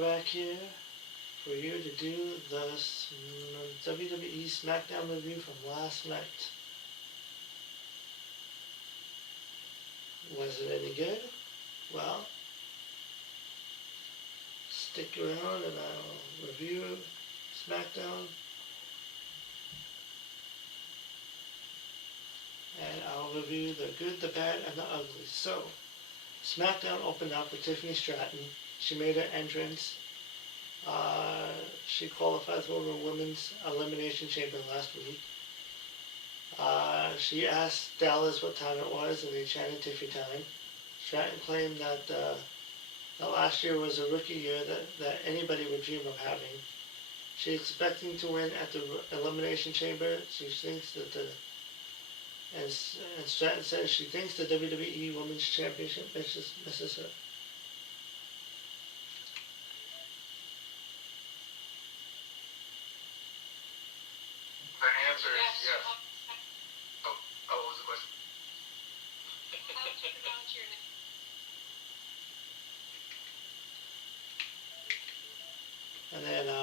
back here for you to do the WWE Smackdown review from last night. Was it any good? Well, stick around and I'll review Smackdown. And I'll review the good, the bad, and the ugly. So, Smackdown opened up with Tiffany Stratton. She made her entrance. She qualified for the Women's Elimination Chamber last week. She asked Dallas what time it was, and they chanted Tiffy time. Stratton claimed that last year was a rookie year that anybody would dream of having. She's expecting to win at the Elimination Chamber. She thinks that and Stratton says she thinks the WWE Women's Championship misses her. The answer is yes. Oh, what was the question? How would you pronounce your name? And then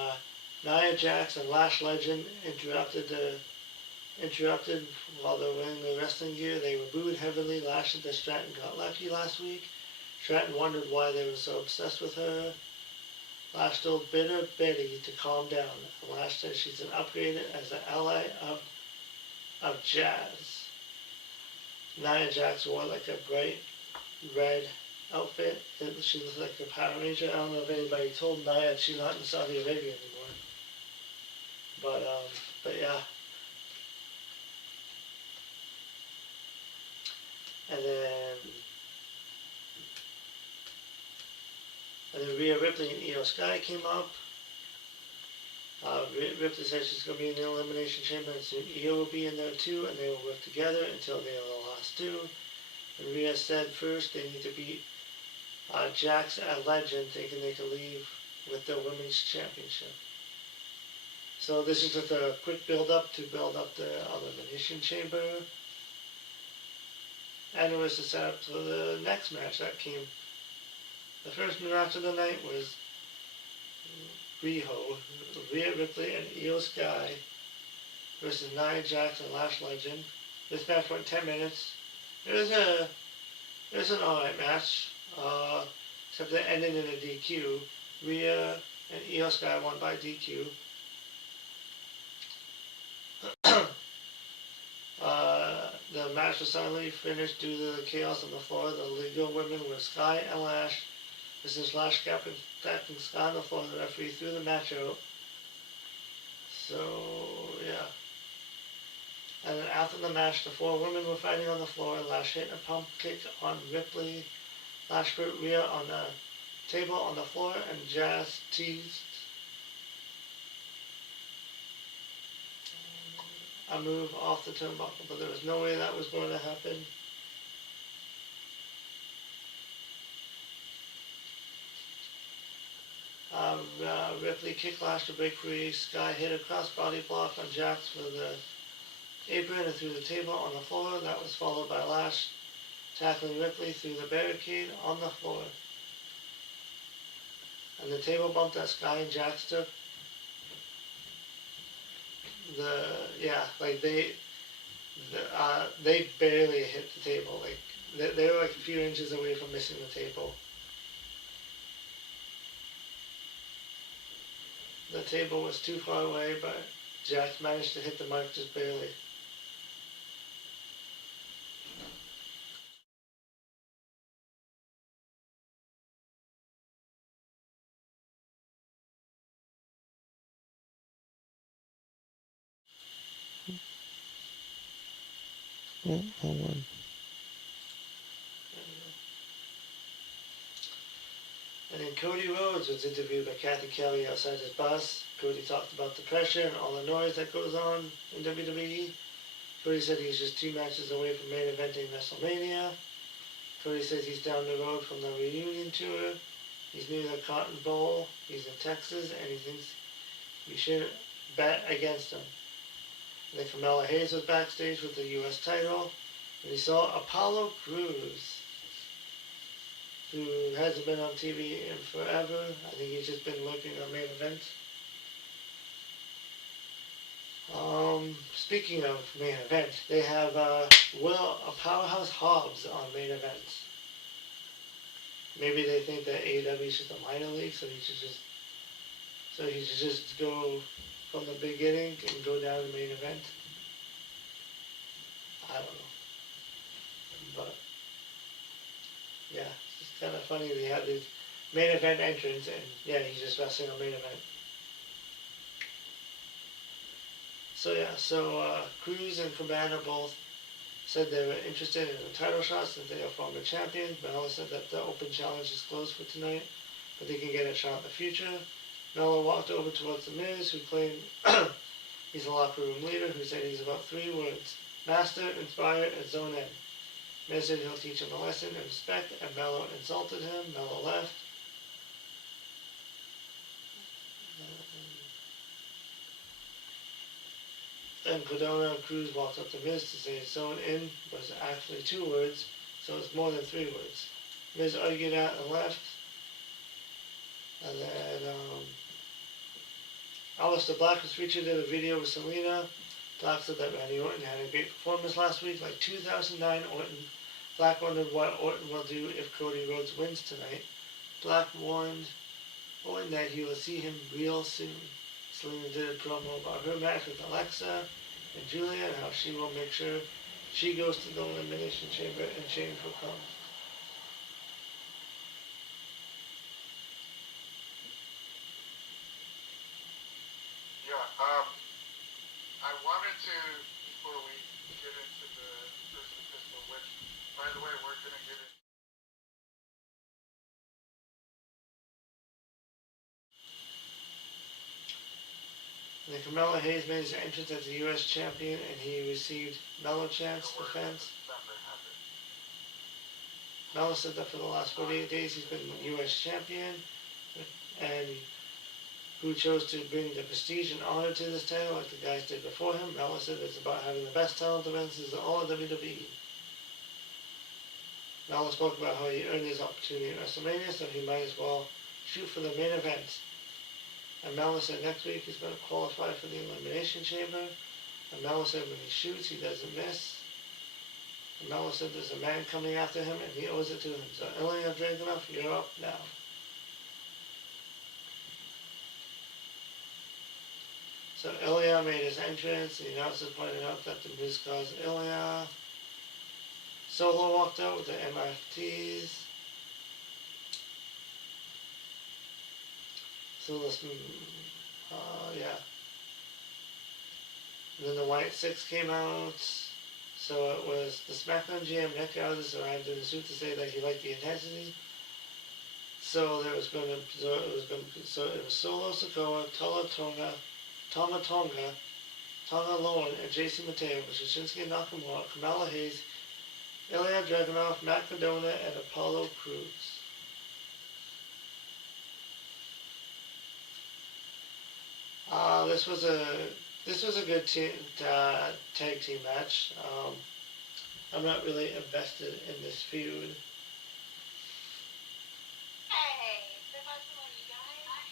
Nia Jax and Lash Legend interrupted while they were wearing their wrestling gear. They were booed heavily. Lash said that Stratton got lucky last week. Stratton wondered why they were so obsessed with her. Lash told Bitter Betty to calm down. Lash said she's an upgrade as an ally of Jazz. Nia Jax wore like a bright red outfit. She looked like a Power Ranger. I don't know if anybody told Nia she's not in Saudi Arabia anymore. But yeah. And then Rhea Ripley and Io Sky came up. Ripley said she's going to be in the Elimination Chamber, and soon Io will be in there too, and they will work together until they are the last two. And Rhea said first they need to beat Jax at Legend, thinking they can leave with the Women's Championship. So this is just a quick build-up to build up the Elimination Chamber. And it was the setup for the next match that came. The first match of the night was Rhea Ripley and Io Sky versus Nia Jax and Lash Legend. This match went 10 minutes. It was an alright match, except it ended in a DQ. Rhea and Io Sky won by DQ. The match was suddenly finished due to the chaos on the floor. The legal women were Sky and Lash. Since Lash kept attacking Sky on the floor, the referee threw the match out. So, yeah. And then after the match, the four women were fighting on the floor. Lash hit a pump kick on Ripley. Lash put Rhea on the table on the floor, and Jazz teased a move off the turnbuckle, but there was no way that was going to happen. Ripley kicked Lash to break free. Sky hit a crossbody block on Jax for the apron and through the table on the floor. That was followed by Lash tackling Ripley through the barricade on the floor. And the table bump that Sky and Jax took, they barely hit the table. Like they were like a few inches away from missing the table. The table was too far away, but Jax managed to hit the mark just barely. Oh, hold on. And then Cody Rhodes was interviewed by Kathy Kelly outside his bus. Cody talked about the pressure and all the noise that goes on in WWE. Cody said he's just 2 matches away from main eventing WrestleMania. Cody says he's down the road from the reunion tour. He's near the Cotton Bowl. He's in Texas, and he thinks we shouldn't bet against him. And then Carmella Hayes was backstage with the U.S. title, and he saw Apollo Crews. who hasn't been on TV in forever. I think he's just been lurking on main event. Speaking of main event, they have Powerhouse Hobbs on main event. Maybe they think that AEW is just a minor league, so he should just go from the beginning and go down to the main event. I don't know, but yeah, it's kind of funny they have these main event entrants, and yeah, he's just wrestling on main event. So yeah, Cruz and Cabana both said they were interested in a title shot since they are former champions. Mello said that the open challenge is closed for tonight, but they can get a shot in the future. Mello walked over towards The Miz, who claimed he's a locker room leader, who said he's about 3 words: master, inspire, and zone in. Miz said he'll teach him a lesson in respect, and Mello insulted him. Mello left. Then Cardona and Cruz walked up to Miz to say zone in was actually 2 words, so it's more than 3 words. Miz argued out and left. And then Aleister Black was featured in a video with Selena. Black said that Randy Orton had a great performance last week, like 2009 Orton. Black wondered what Orton will do if Cody Rhodes wins tonight. Black warned Orton that he will see him real soon. Selena did a promo about her match with Alexa and Julia and how she will make sure she goes to the Elimination Chamber and change will come. Yeah, I wanted to, before we get into the first epistle, which, by the way, we're going to get it. And then Carmelo Hayes made his entrance as the U.S. champion, and he received Mello chants for fans. Mello said that for the last 48 days he's been U.S. champion, and who chose to bring the prestige and honor to this title like the guys did before him. Mello said it's about having the best talent defenses in all of WWE. Mello spoke about how he earned his opportunity at WrestleMania, so he might as well shoot for the main event. And Mello said next week he's going to qualify for the Elimination Chamber. And Mello said when he shoots, he doesn't miss. And Mello said there's a man coming after him and he owes it to him. So Ilya Dragunov, you're up now. So Ilya made his entrance. The announcer pointed out that the Miz caused Ilya. Solo walked out with the MFTs. So let's, yeah. And then the White Six came out. So it was the Smackdown GM Nick Aldis arrived in a suit to say that he liked the intensity. So it was Solo Sikoa, Tama Tonga, Lowen, and JC Mateo, with Shinsuke Nakamura, Kamala Hayes, Ilya Dragunov, Matt Cardona, and Apollo Crews. This was a good tag team match. I'm not really invested in this feud. Hey, say hi to you guys.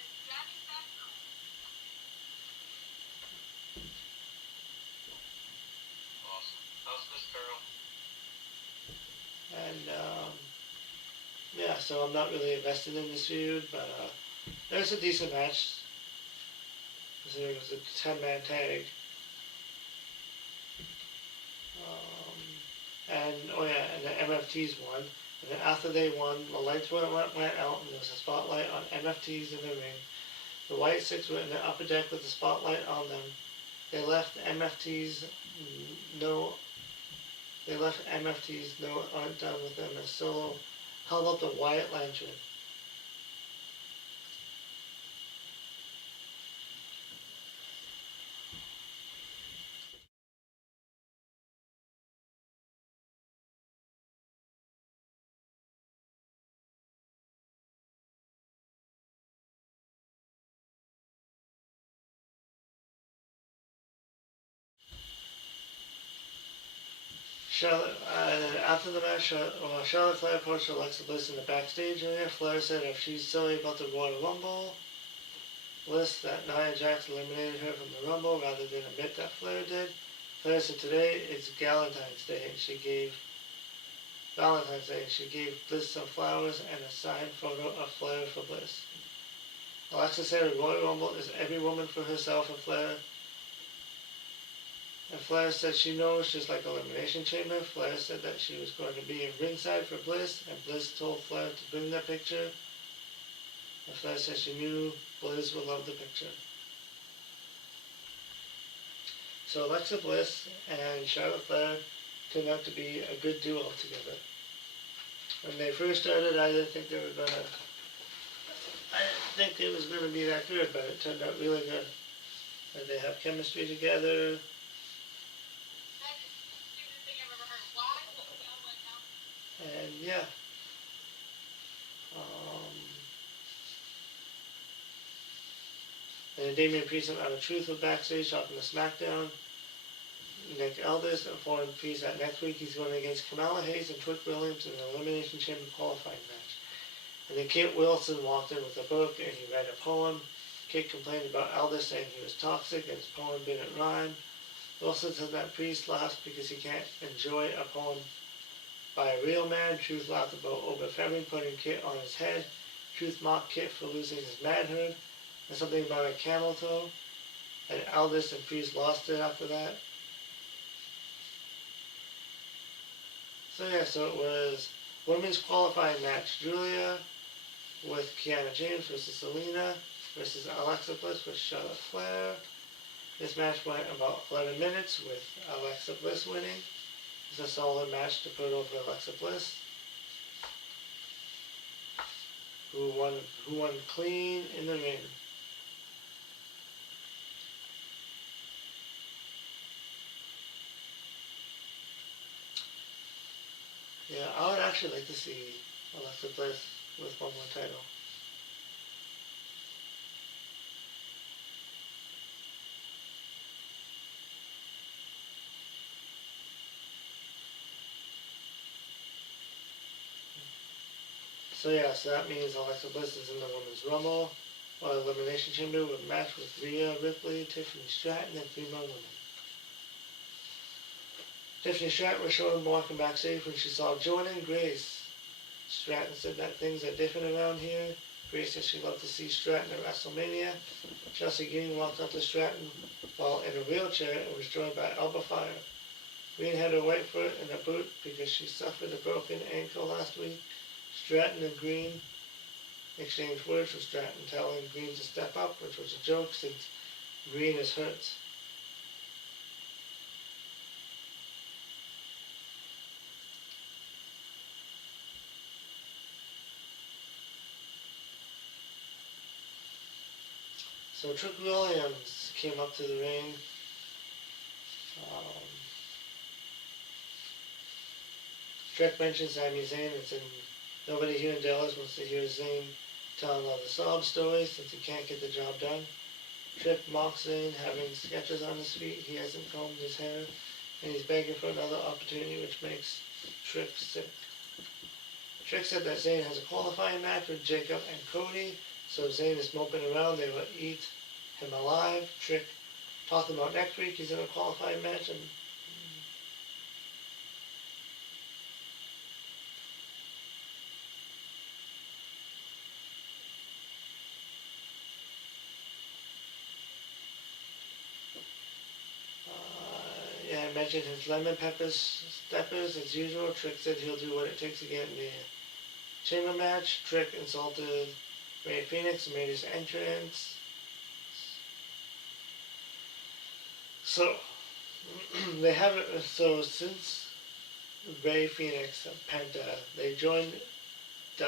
It's Gabby Saxon. Awesome. How's Miss Carol? And yeah, so I'm not really invested in this feud, but it was a decent match. It was a 10-man tag. And the MFTs won. And then after they won, the lights went out, and there was a spotlight on MFTs in the ring. The White Six were in the upper deck with the spotlight on them. They left MFTs aren't done with them as Solo held up the Wyatt lantern. After the match, Charlotte Flair approached Alexa Bliss in the backstage area. Flair said if she's sorry about the Royal Rumble, Bliss that Nia Jax eliminated her from the Rumble rather than admit that Flair did. Flair said today is Valentine's Day, and she gave Bliss some flowers and a signed photo of Flair for Bliss. Alexa said a Royal Rumble is every woman for herself, and Flair said she knows, just like Elimination Chamber. Flair said that she was going to be in ringside for Bliss, and Bliss told Flair to bring that picture. And Flair said she knew Bliss would love the picture. So Alexa Bliss and Charlotte Flair turned out to be a good duo together. When they first started, I didn't think it was gonna be that good, but it turned out really good. And they have chemistry together. That's the stupidest thing I've ever heard. Why? And yeah. And Damian Priest and R-Truth were backstage talking to Smackdown. Nick Aldis informed Priest that next week he's going against Kamala Hayes and Trick Williams in an Elimination Chamber qualifying match. And then Kit Wilson walked in with a book and he read a poem. Kit complained about Aldis saying he was toxic and his poem didn't rhyme. Wilson said that Priest laughs because he can't enjoy a poem by a real man. Truth laughed about Oberfemi putting Kit on his head. Truth mocked Kit for losing his manhood. And something about a camel toe. And Aldis and Priest lost it after that. So yeah, so it was women's qualifying match. Julia with Kiana James versus Selena versus Alexa Bliss with Charlotte Flair. This match went about 11 minutes with Alexa Bliss winning. It's a solid match to put over Alexa Bliss, who won clean in the ring. Yeah, I would actually like to see Alexa Bliss with one more title. So yeah, so that means Alexa Bliss is in the Women's Rumble or Elimination Chamber with a match with Rhea Ripley, Tiffany Stratton, and 3 more women. Tiffany Stratton was shown walking backstage when she saw Jordan Grace. Stratton said that things are different around here. Grace said she'd love to see Stratton at WrestleMania. Chelsea Green walked up to Stratton while in a wheelchair and was joined by Alba Fire. Green had her right foot in a boot because she suffered a broken ankle last week. Stratton and Green exchanged words with Stratton, telling Green to step up, which was a joke since Green is hurt. So Trick Williams came up to the ring. Trick mentioned Sami Zayn. Nobody here in Dallas wants to hear Zayn telling all the sob stories since he can't get the job done. Trick mocks Zayn having sketches on his feet. He hasn't combed his hair, and he's begging for another opportunity, which makes Trick sick. Trick said that Zayn has a qualifying match with Jacob and Cody, so if Zayn is moping around, they will eat him alive. Trick talking about next week, he's in a qualifying match, and yeah, I mentioned his lemon peppers steppers as usual. Trick said he'll do what it takes to get in the chamber match. Trick insulted Ray Phoenix and made his entrance. So they haven't. So since Ray Phoenix and Penta, they joined the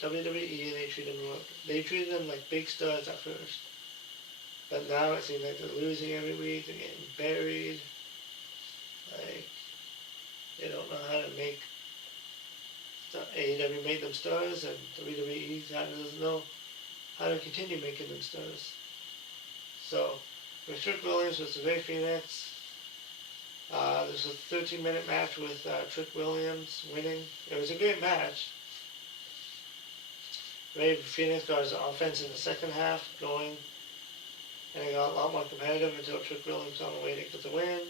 WWE. They treated them like big stars at first, but now it seems like they're losing every week. They're getting buried. Like they don't know how to make. AEW made them stars, and WWE doesn't know how to continue making them stars. So with Trick Williams with Ray Phoenix, This was a 13-minute match with Trick Williams winning. It was a great match. Ray Phoenix got his offense in the second half going, and it got a lot more competitive until Trick Williams on the way to get the win.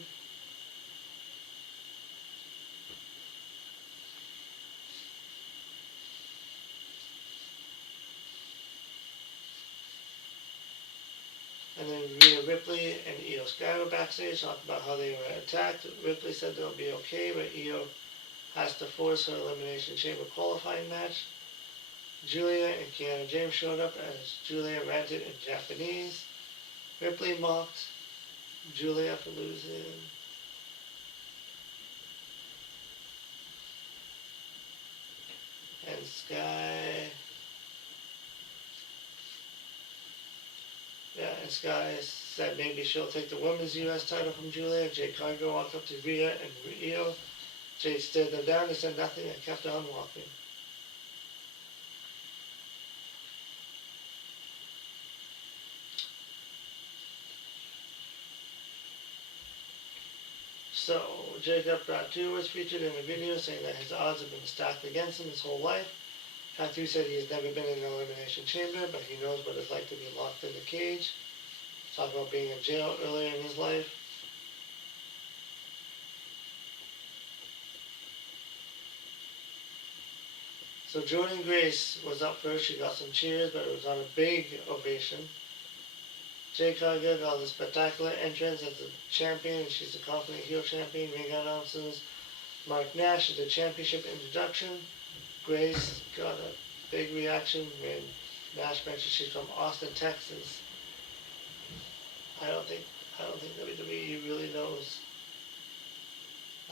And then Rhea Ripley and Io Sky were backstage talking about how they were attacked. Ripley said they'll be okay, but Io has to force her Elimination Chamber qualifying match. Julia and Kiana James showed up as Julia ranted in Japanese. Ripley mocked Julia for losing. And Sky said maybe she'll take the women's U.S. title from Julia. Jade Cargill walked up to Rhea and Io. Jade stared them down and said nothing and kept on walking. So, Jacob Fatu was featured in a video saying that his odds have been stacked against him his whole life. Fatu said he has never been in an elimination chamber, but he knows what it's like to be locked in the cage. Talked about being in jail earlier in his life. So Jordan Grace was up first. She got some cheers, but it was on a big ovation. Jade Cargill got a spectacular entrance as the champion, and she's the confident heel champion. Ring announces Mark Nash at the championship introduction. Grace got a big reaction when Nash mentioned she's from Austin, Texas. I don't think WWE really knows.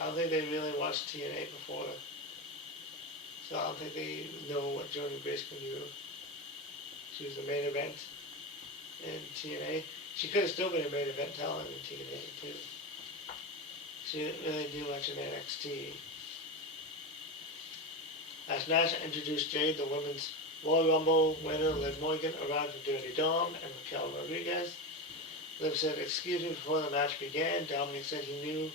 I don't think they really watched TNA before. So I don't think they know what Jordan Grace can do. She was the main event in TNA. She could have still been a main event talent in TNA too. She didn't really do much in NXT. As Nash introduced Jade, the women's Royal Rumble winner Liv Morgan arrived with Dirty Dom and Raquel Rodriguez. Liv said, "Excuse me," before the match began. Dominic said he knew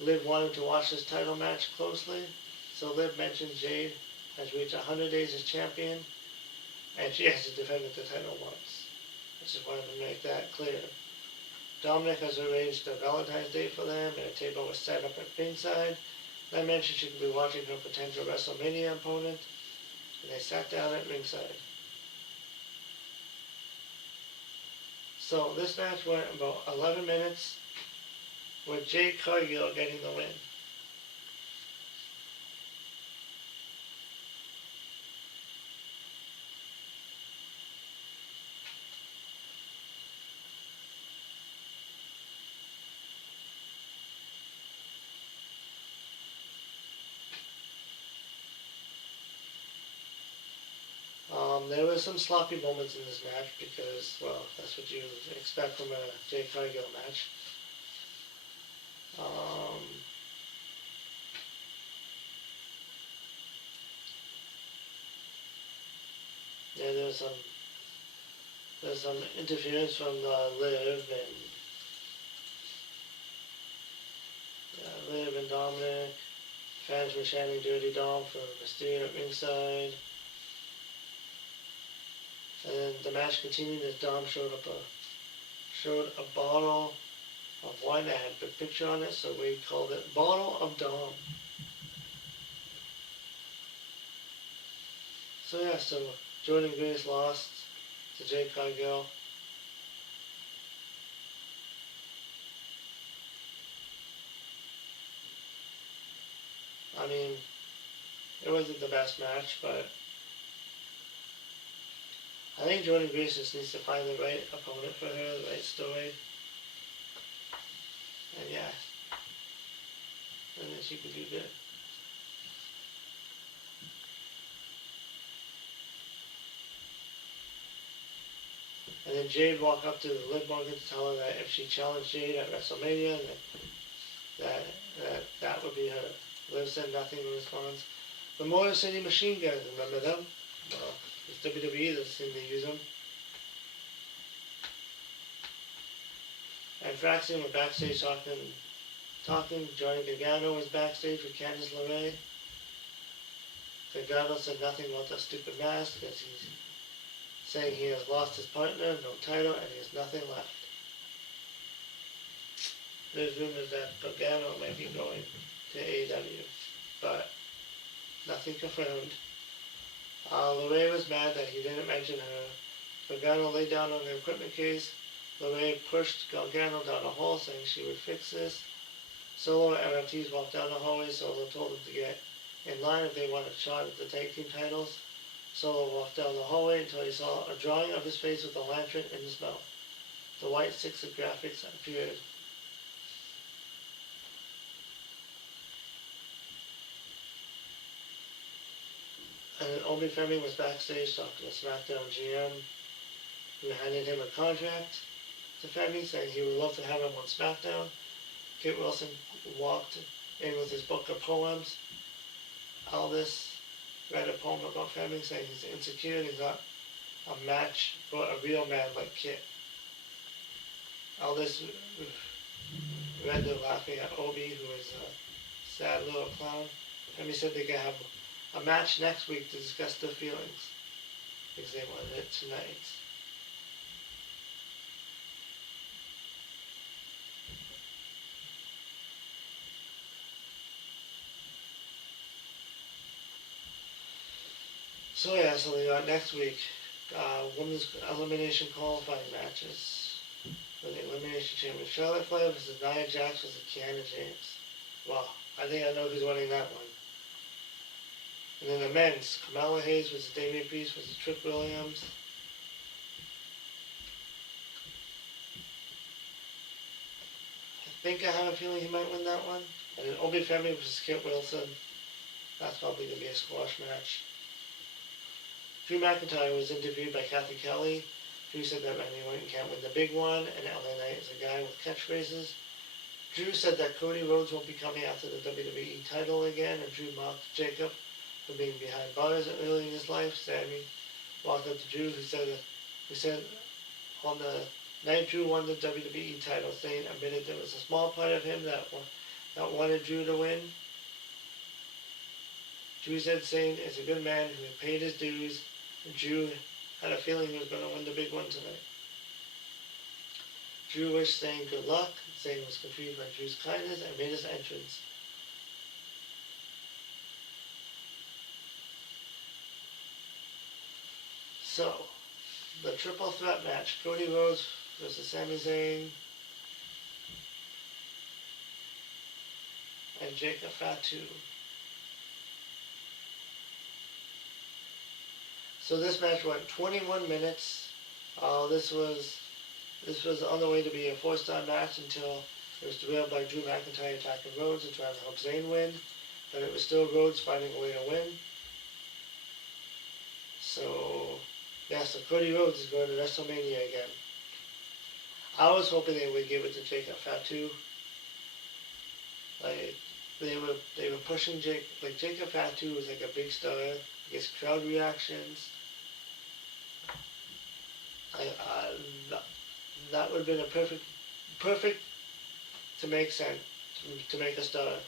Liv wanted to watch this title match closely. So Liv mentioned Jade has reached 100 days as champion, and she hasn't defended the title once. I just wanted to make that clear. Dominic has arranged a Valentine's date for them, and a table was set up at ringside. I mentioned she could be watching her potential WrestleMania opponent, and they sat down at ringside. So this match went about 11 minutes, with Jade Cargill getting the win. There were some sloppy moments in this match because, well, that's what you expect from a Jade Cargill match. Yeah, there's some interference from Liv and Dominic. Fans were chanting "Dirty Dom" for Mysterio at ringside. And then the match continued as Dom showed a bottle of wine that had a picture on it, so we called it Bottle of Dom. So yeah, so Jordan Grace lost to Jade Cargill. I mean, it wasn't the best match, but I think Jordan Grace just needs to find the right opponent for her, the right story. And yeah, and then she could do good. And then Jade walked up to Liv Morgan to tell her that if she challenged Jade at WrestleMania, that would be her. Liv said nothing in response. The Motor City Machine Guns, remember them? Well, it's WWE that seemed to use them. And Fraxton were backstage talking talking. Johnny Gargano was backstage with Candice LeRae. Gargano said nothing about that stupid mask because he's saying he has lost his partner, no title, and he has nothing left. There's rumors that Gargano might be going to AEW, but nothing confirmed. LeRae was mad that he didn't mention her. Gargano laid down on the equipment case. LeRae pushed Gargano down the hall, saying she would fix this. Solo and NFTs walked down the hallway. Solo told them to get in line if they wanted a shot at the tag team titles. Solo walked down the hallway until he saw a drawing of his face with a lantern in his mouth. The white six of graphics appeared. And Obi Femi was backstage talking to Smackdown GM, who handed him a contract to Femi, saying he would love to have him on Smackdown. Kit Wilson walked in with his book of poems. Aldis read a poem about Femi, saying he's insecure and he's not a match for a real man like Kit. Aldis read the laughing at Obi, who is a sad little clown. Femi said they could have a match next week to discuss their feelings, because they wanted it tonight. So we got next week, women's elimination qualifying matches for the Elimination Chamber. Charlotte Flair versus Nia Jax versus Kiana James. Well, I think I know who's winning that one. And then the men's, Kamala Hayes versus Damian Priest versus Trick Williams. I think I have a feeling he might win that one. And then Obi Femi versus Kit Wilson. That's probably going to be a squash match. Drew McIntyre was interviewed by Kathy Kelly. Drew said that Randy Orton can't win the big one, and LA Knight is a guy with catchphrases. Drew said that Cody Rhodes won't be coming after the WWE title again, and Drew mocked Jacob for being behind bars early in his life. Sammy walked up to Drew, who said on the night Drew won the WWE title, saying admitted there was a small part of him that wanted Drew to win. Drew said Zayn is a good man who had paid his dues, and Drew had a feeling he was going to win the big one tonight. Drew wished Zayn good luck. Zayn was confused by Drew's kindness and made his entrance. So, the triple threat match, Cody Rhodes versus Sami Zayn and Jacob Fatu. So this match went 21 minutes. This was on the way to be a 4-star match until it was derailed by Drew McIntyre attacking Rhodes and trying to help Zayn win. But it was still Rhodes finding a way to win. So Cody Rhodes is going to WrestleMania again. I was hoping they would give it to Jacob Fatu. Like they were pushing Jacob Fatu was like a big star. Gets crowd reactions. That would have been a perfect to make sense, to make a star.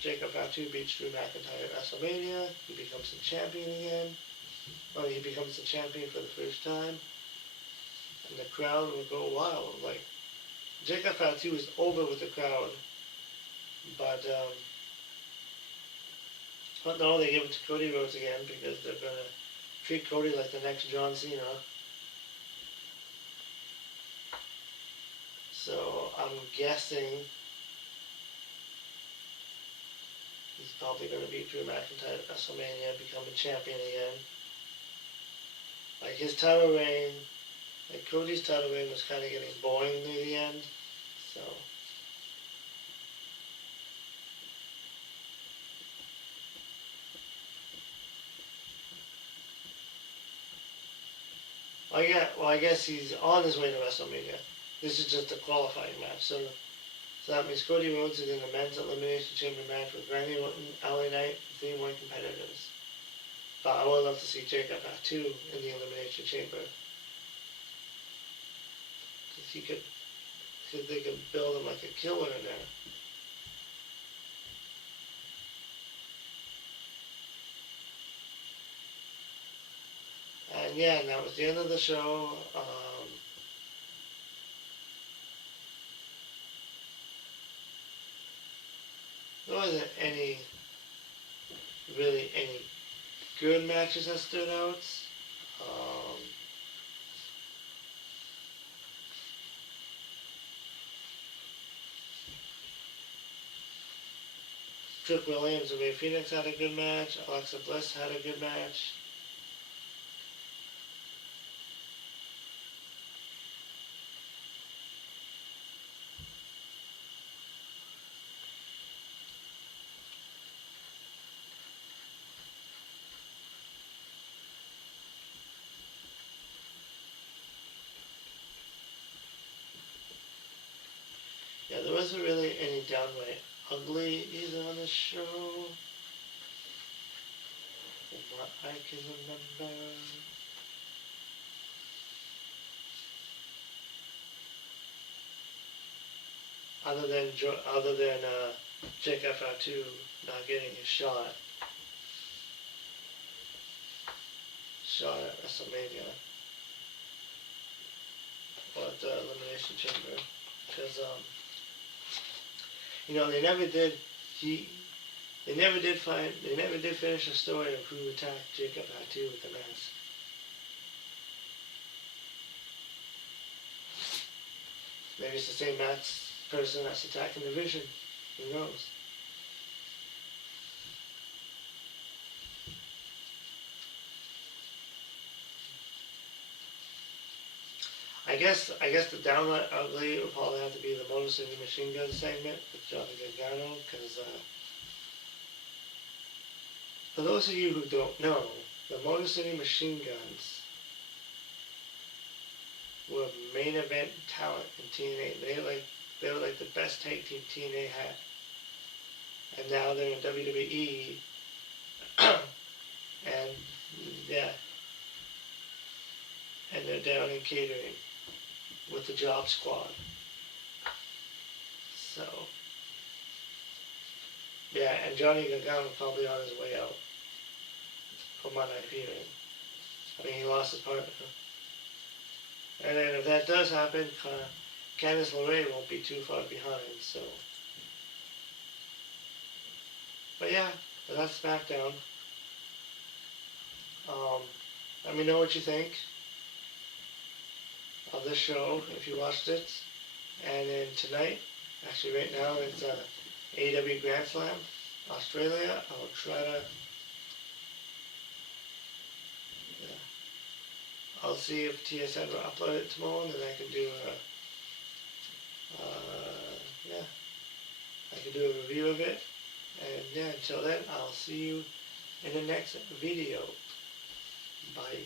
Jacob Fatu beats Drew McIntyre at WrestleMania. He becomes the champion again. Or he becomes the champion for the first time. And the crowd will go wild. Like, Jacob Fatu is over with the crowd. But no, they give it to Cody Rhodes again because they're going to treat Cody like the next John Cena. So I'm guessing he's probably going to beat Drew McIntyre at WrestleMania, becoming champion again. Like his title reign, like Cody's title reign was kind of getting boring near the end. So I guess he's on his way to WrestleMania. This is just a qualifying match. So that means Cody Rhodes is in the men's elimination chamber match with Randy Orton, LA Knight, and 3 more competitors. But I would love to see Jacob Fatu in the elimination chamber. Because because they can build him like a killer in there. And yeah, and that was the end of the show. There wasn't really any good matches that stood out. Um, Trick Williams and Ray Phoenix had a good match. Alexa Bliss had a good match. Yeah, there wasn't really any downright ugly either on the show, from what I can remember. Other than Jake FR2 not getting his shot at WrestleMania or at the Elimination Chamber, because they never did. They never did finish the story of who attacked Jake FR2 with the mask. Maybe it's the same person that's attacking the Vision. Who knows? I guess the downright ugly would probably have to be the Motor City Machine Gun segment with Johnny Gargano, because for those of you who don't know, the Motor City Machine Guns were main event talent in TNA. They were like the best tag team TNA had, and now they're in WWE, and yeah, and they're down in catering with the Job Squad. So yeah, and Johnny Gargano probably on his way out, from what I'm hearing. I mean, he lost his partner. And then if that does happen, Candice LeRae won't be too far behind, so. But yeah, that's Smackdown. Let me know what you think of this show, if you watched it. And then tonight, actually right now, it's AEW Grand Slam, Australia. I'll try to, I'll see if TSN will upload it tomorrow, and then I can do I can do a review of it. And yeah, until then, I'll see you in the next video. Bye.